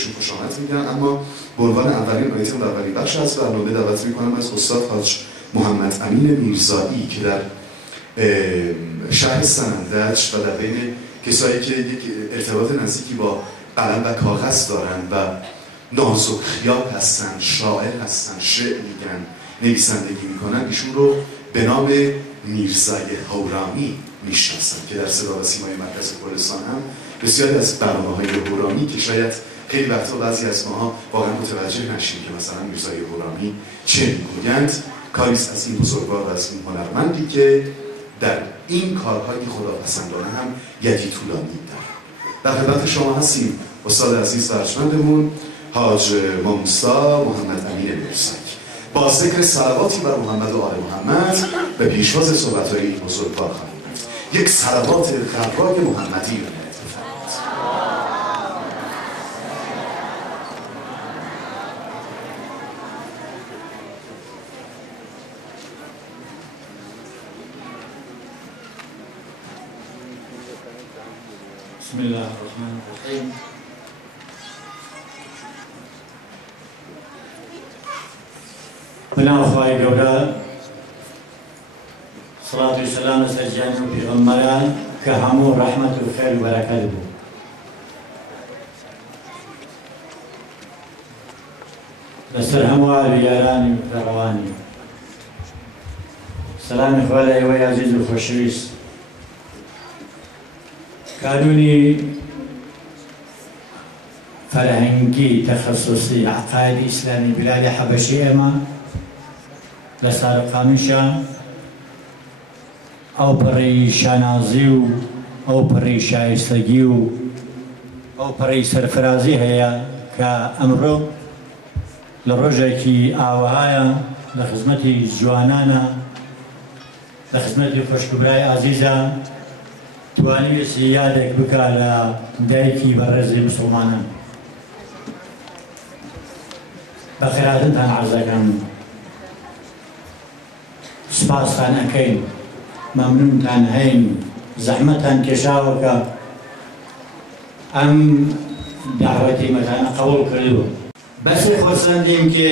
بهشون خوش آمد میگن. اما به عنوان اولین آیتم و اولین بخش از برنامه دعوت میکنم از استاد حاج محمد امین میرزایی که در شهر سنندج و در بین کسایی که یک ارتباط نزدیکی با قلم و کاغذ دارن و نازک خیال هستن، شاعر هستن، شعر میگن، نویسندگی میکنن، ایشون رو به نام میرزای هورامی میشناسن که در صدا و سیمای مرکز کردستان هم بسیاری از برنامه‌های هورامی که شاید خیلی وقتا بعضی از ماها واقعا متوجه نشیم که مثلا میرزای هورامی چه میگویند، کاری از این بزرگوار و از این هنرمندی که در این کارهای خداپسندانه هم یکی طولانی داره. در خدمت شما هستیم استاد عزیز و ارجمندمون حاج ممسا محمد امین میرزایی با ذکر صلواتی بر محمد و آل محمد به پیشواز صحبت‌های این بزرگوار خواهیم رفت. یک صلوات غرای محمدی رو بسم الله الرحمن الرحیم. بنام خدای گەورە سڵات و سەلام لەسەر گیانی و پێغەمبەران کە هەموو ڕەحمەت و خێر و بەرەکەت بوو. لەسەر هەموو ئاویارانی و پێڕەوانی. سەلامی خوا لە ئێوەی عەزیز و خۆشەویست. کانونی فرهنگی تخصصی عقاید اسلامی بلاد حبشی ئێمە لە سارقانیشە ئەو پڕی شانازی و ئەو پڕی شایستگی و ئەو پڕی سەرفرازی هەیە کە ئەمڕۆ لە ڕۆژێکی ئاوەهایە لە خزمەتی جوانانە، لە خزمەتی خۆشکبرای عەزیزە توانیویستی یادێک بکە لە دایکی بەڕێزی موسڵمانان. بە خێراتنتان عەرز دەکەم، سوپاستان ئەکەین، مەمنونتان هەین، زەحمەتان کێشاوە کە ئەم دعوەتیمەتانە قبوڵ کردووە. بەسێ خۆسەندیم کە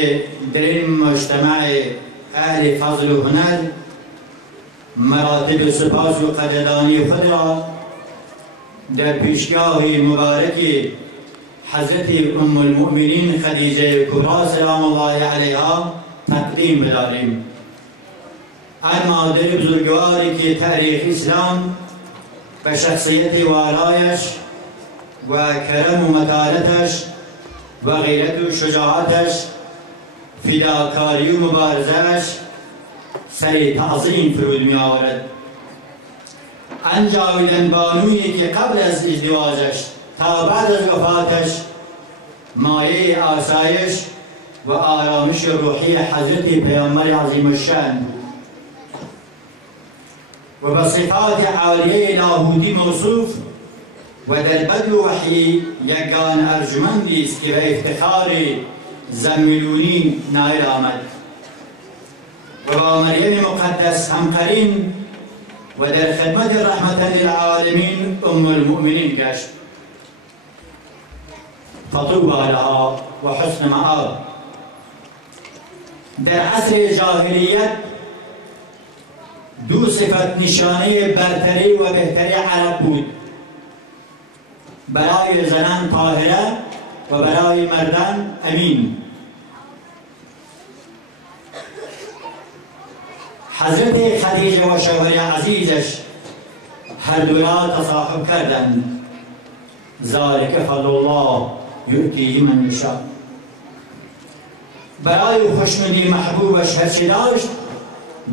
درین مجتمع ئەهل فەضل و هونەر مراتب سپاس و قدردانی خود را در پیشگاه مبارک حضرت ام المؤمنین خدیجه کبری سلام الله علیها تقدیم بداریم. آن مادر بزرگواری که تاریخ اسلام و شخصیت والایش و کرم و متانتش و غیرت و شجاعتش، فداکاری و مبارزش سر تعظیم فرود می آورد. آن جاویدن بانویی که قبل از ازدواجش تا بعد از وفاتش مایه آسایش و آرامش روحی حضرت پیامبر عظیم الشأن و به صفات عالیه لاهوتی موصوف و در بدل وحی یگان ارجمندی است که به افتخار زمیلونی نائل آمد و با مریم مقدس همقرین و در خدمت رحمت للعالمین ام المؤمنین گشت. فطوبی لها و حسن مآب. در عصر جاهلیت دو صفت نشانه برتری و بهتری عرب بود، برای زنان طاهره و برای مردان امین. حضرت خدیجه و شوهر عزیزش هر دو را تصاحب کردند. ذلک فضل الله یؤتیه من یشاء. برای خوشنودی محبوبش هرچه داشت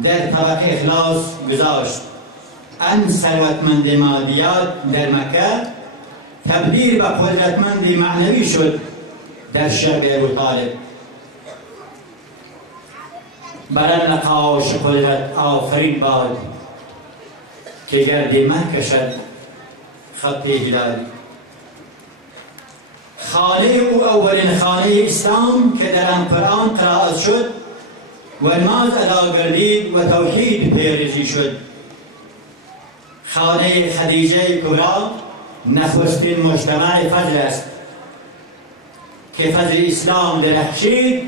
در طبق اخلاص گذاشت. آن ثروتمند مادیات در مکه تبدیل به قدرتمند معنوی شد در شعب ابوطالب. بر نقاش قدرت آفرین باد که گرد مه کشد خط هلالی. خانه او اولین خانه اسلام که در آن قرآن قرائت شد و نماز ادا گردید و توحید پیریزی شد. خانه خدیجه کبری نخستین مجتمع فضل است. که فضل اسلام درخشید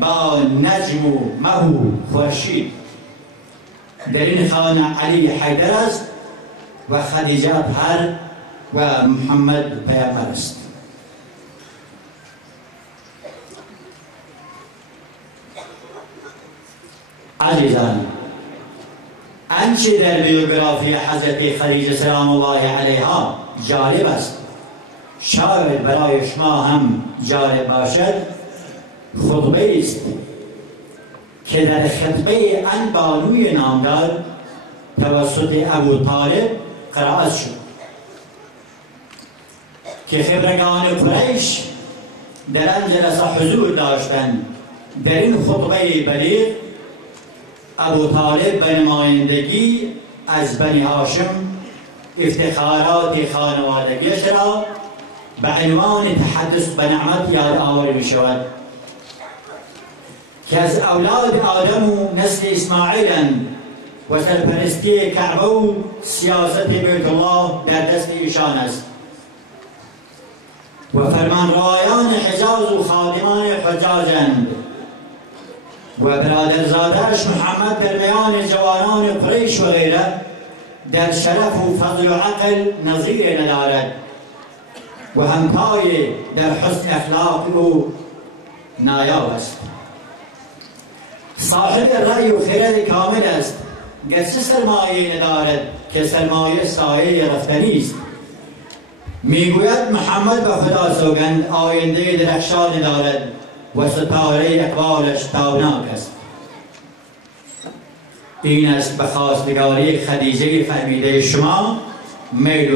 با نجم و مه و خورشید. در این خانه علی حیدر است و خدیجه اطهر و محمد پیامبر است. عزیزان، آنچه در بیوگرافی حضرت خدیجه سلام الله علیها جالب است، شاید برای شما هم جالب باشد، خطبه است که در خطبه آن بانوی نامدار توسط ابو طالب قرائت شد که خبرگان قریش در آن جلسه حضور داشتند. در این خطبه بلیغ ابو طالب به نمایندگی از بنی هاشم افتخارات خانوادگیش را به عنوان تحدث به نعمت یادآوری می شود که از اولاد آدم و نسل اسماعیلند و سرپرستی کعبه و سیاست بیت الله در دست ایشان است و فرمانروایان حجاز و خادمان حجاجند و برادرزاده‌اش محمد در میان جوانان قریش و غیره در شرف و فضل و عقل نظیر ندارد و همتای در حسن اخلاق او نایاب است. صاحب رأی و خرد کامل است، گرچه سرمایه ندارد که سرمایه سایه رفتنی است. میگوید محمد به خدا سوگند آینده درخشان دارد و ستاره اقبالش تابناک است. این است به خواستگاری خدیجه فهمیده شما میل